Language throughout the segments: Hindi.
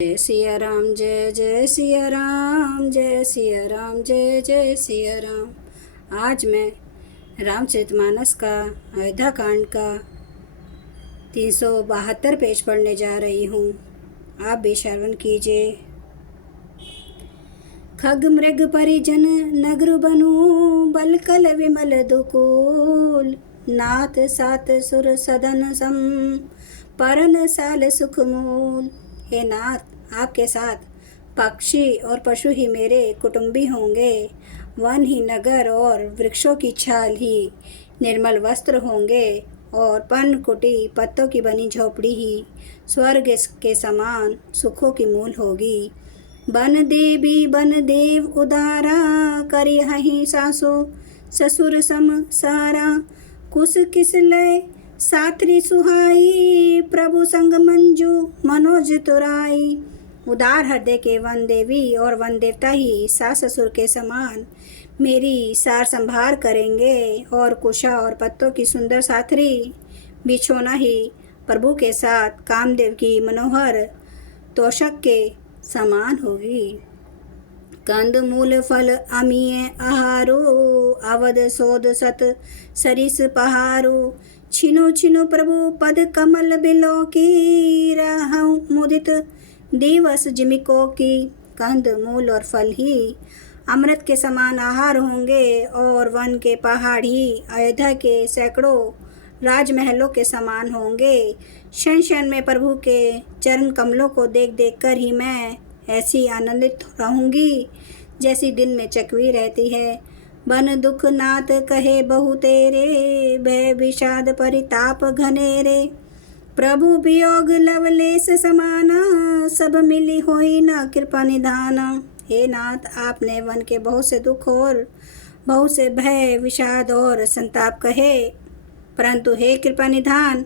जय सिया राम, जय जय सिया राम, जय सिया राम, जय जय सिया राम। आज मैं रामचरितमानस का अयोध्या कांड का 372 पेज पढ़ने जा रही हूँ। आप भी श्रवण कीजिए। खग मृग परिजन नगर बनु, बलकल विमल दुकूल। नाथ सात सुर सदन सम, परन साल सुख मूल। हे नाथ, आपके साथ पक्षी और पशु ही मेरे कुटुंबी होंगे। वन ही नगर और वृक्षों की छाल ही निर्मल वस्त्र होंगे, और पन कुटी पत्तों की बनी झोपड़ी ही स्वर्ग के समान सुखों की मूल होगी। बन देवी बन देव उदारा, करी हही सासु ससुर सम सारा। कुस किस लय सात्री सुहाई, प्रभु संग मंजू मनोज तुराई। उदार हृदय के वन देवी और वन देवता ही सास ससुर के समान मेरी सार संभार करेंगे, और कुशा और पत्तों की सुंदर साथरी बिछोना ही प्रभु के साथ कामदेव की मनोहर तोषक के समान होगी। कंद मूल फल अमीय आहारो, अवध सोद सत सरिस पहारो। छिनु छिनु प्रभु पद कमल बिलो की, रहूं मुदित दिवस जिमिको की। कंद मूल और फल ही अमृत के समान आहार होंगे, और वन के पहाड़ ही अयोध्या के सैकड़ों राजमहलों के समान होंगे। क्षण क्षण में प्रभु के चरण कमलों को देख देख कर ही मैं ऐसी आनंदित रहूंगी जैसी दिन में चकवी रहती है। बन दुख नाथ कहे बहु तेरे, भय विषाद परिताप घनेरे। प्रभु वियोग लवलेश समाना, सब मिली होई न कृपा निधाना। हे नाथ, आपने वन के बहुत से दुख और बहुत से भय विषाद और संताप कहे, परंतु हे कृपा निधान,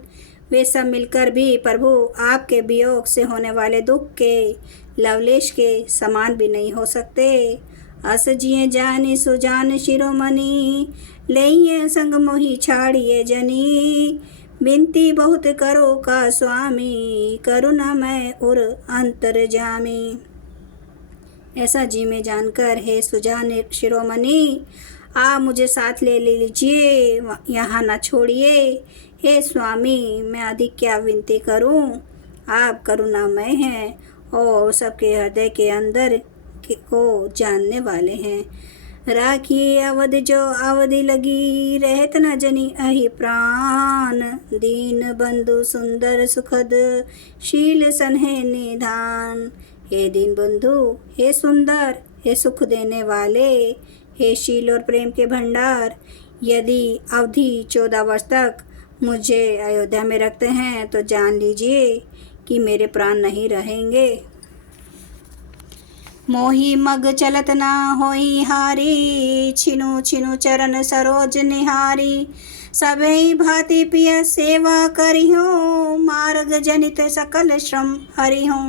वे सब मिलकर भी प्रभु आपके वियोग से होने वाले दुख के लवलेश के समान भी नहीं हो सकते। अस जिये जानी सुजान शिरोमणि, लइये संग मोहि छाड़िए जनी। बिनती बहुत करो का स्वामी, करुणा मैं उर अंतर्जामी। ऐसा जी में जानकर हे सुजान शिरोमणि, आप मुझे साथ ले लीजिए, यहाँ न छोड़िए। हे स्वामी, मैं अधिक क्या विनती करूं, आप करुणामय हैं और सबके हृदय के अंदर को जानने वाले हैं। राखिए अवध जो अवधि लगी, रहत न जनी अहि प्राण। दीन बंधु सुंदर सुखद, शील सन्हे निधान। हे दीन बंधु, हे सुंदर, हे सुख देने वाले, हे शील और प्रेम के भंडार, यदि अवधि 14 वर्ष तक मुझे अयोध्या में रखते हैं तो जान लीजिए कि मेरे प्राण नहीं रहेंगे। मोही मग चलत ना होई हारी, छिनु छिनु चरण सरोज निहारी। सबई भांति पिय सेवा करिहो, मार्ग जनित सकल श्रम हरिहो।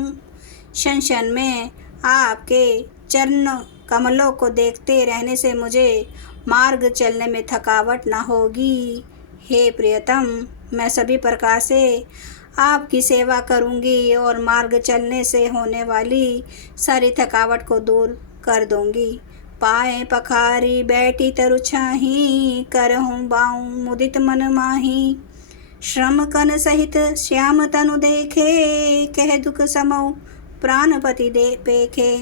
क्षण क्षण में आपके चरण कमलों को देखते रहने से मुझे मार्ग चलने में थकावट न होगी। हे प्रियतम, मैं सभी प्रकार से आपकी सेवा करूंगी और मार्ग चलने से होने वाली सारी थकावट को दूर कर दूंगी। पाए पखारी बैठी तरु छाही, करहूँ बाऊँ मुदित मन माही। श्रम कन सहित श्याम तनु देखे, कह दुख समऊ प्राणपति दे पेखे।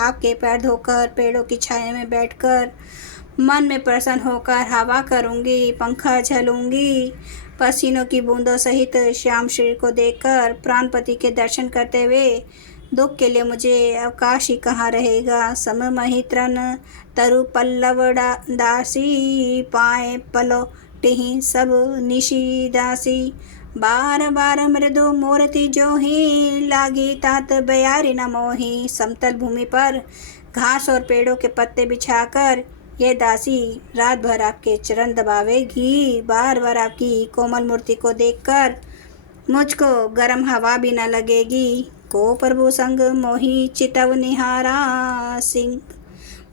आपके पैर धोकर पेड़ों की छाया में बैठकर मन में प्रसन्न होकर हवा करूंगी, पंखा झलूंगी। पसीनों की बूंदों सहित श्याम शरीर को देखकर प्राणपति के दर्शन करते हुए दुख के लिए मुझे अवकाश ही कहाँ रहेगा। सम मही तृण तरु पल्लव दासी, पाए पलो टिही सब निशी दासी। बार बार मृदु मूर्ति जो ही, लागी तात बयारी न मोही। समतल भूमि पर घास और पेड़ों के पत्ते बिछाकर ये दासी रात भर आपके चरण दबावेगी। बार बार आपकी कोमल मूर्ति को देखकर मुझको गर्म हवा भी न लगेगी। को प्रभु संग मोही चितव निहारा, सिंह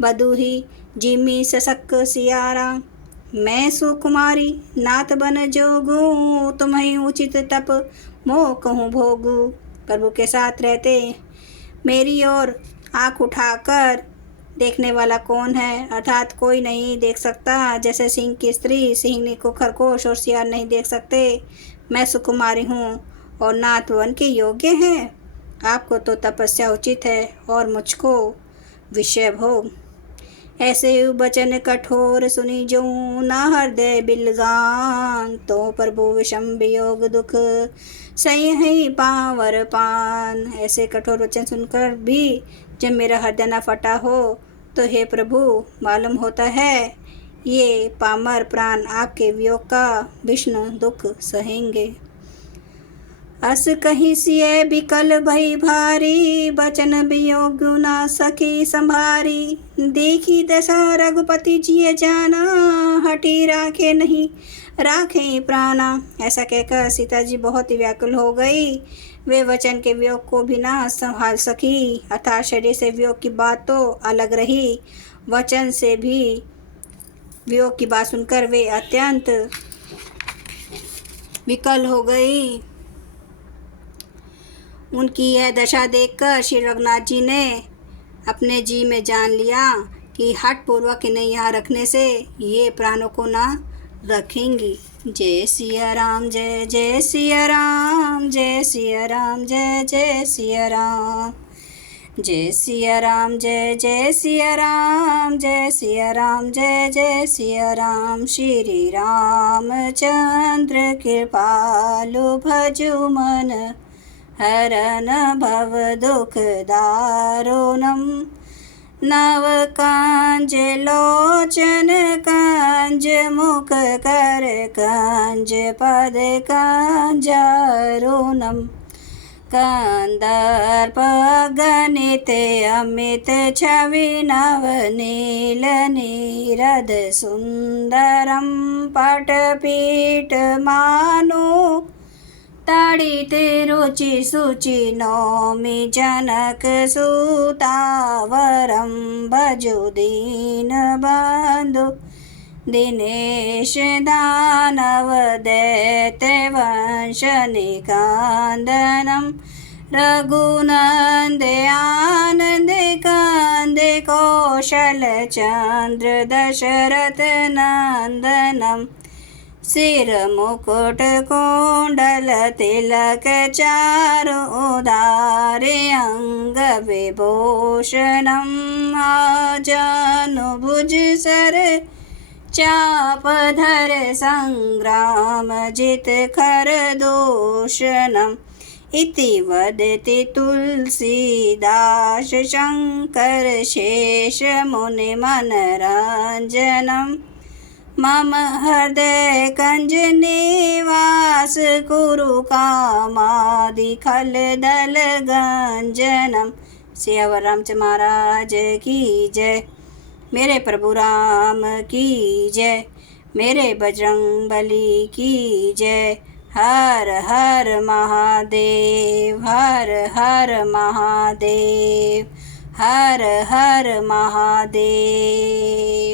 बदुही जिमी ससक सियारा। मैं सुकुमारी नाथ बन जोगू, तुम्हें उचित तप मोह कहूँ भोगू। प्रभु के साथ रहते मेरी ओर आँख उठाकर देखने वाला कौन है, अर्थात कोई नहीं देख सकता। जैसे सिंह की स्त्री सिंहनी को खरगोश और सियार नहीं देख सकते। मैं सुकुमारी हूँ और नाथ वन के योग्य है। आपको तो तपस्या उचित है और मुझको विषय भोग। ऐसे बचन कठोर सुनी जो ना हृदय बिलगान, तो प्रभु विषम वियोग दुख सही है पावर पान। ऐसे कठोर वचन सुनकर भी जब मेरा हृदय न फटा हो तो हे प्रभु मालूम होता है ये पामर प्राण आपके वियोग का विष्णु दुख सहेंगे। अस कहीं सिय बिकल भई भारी, बचन वियोग ना सकी संभारी। देखी दशा रघुपति जिय जाना, हटी राखे नहीं राखे प्राणा। ऐसा कहकर सीता जी बहुत ही व्याकुल हो गई। वे वचन के वियोग को भी ना संभाल सकी, अर्थात शरीर से वियोग की बात तो अलग रही, वचन से भी वियोग की बात सुनकर वे अत्यंत विकल हो गई। उनकी यह दशा देखकर श्री रघुनाथ जी ने अपने जी में जान लिया कि हठ पूर्वक इन्हें यहाँ रखने से ये प्राणों को ना रखेंगी। जय सिया राम जय जय सिया राम, जय सिया राम जय जय सिया राम, जय सिया राम जय जय सिया राम, जय सिया राम जय जय सिया राम। श्री रामचंद्र कृपालु भजु मन, हरन भव दुख दारुणम। नव कांज लोचन कांज मुख कर कांज पद कांजारुणम। कंदर्प गणित अमित छवि नव नील नीरद सुंदरम। पटपीठ मानु ताड़ित रुचि सुचि नौमि जनक सुतावरम। भजु दीन बंधु दिनेश दानव दैत्य वंश निकांदनम। रघुनंद आनंद कांद कौशल चंद्र दशरथ नंदनम। सिर मुकुट कुंडल तिलक चारु उदारे अंग विभूषणम। आजानु भुज सर चाप धर संग्राम जित खर दूषणम। इति वदति तुलसीदास शंकर शेष मुनि मनरंजनम। मम हृदय कंज निवास कुरु कामादि खल दल गंजनम। सियावर रामचंद्र महाराज की जय। मेरे प्रभु राम की जय। मेरे बजरंग बली की जय। हर हर महादेव, हर हर महादेव, हर हर महादेव।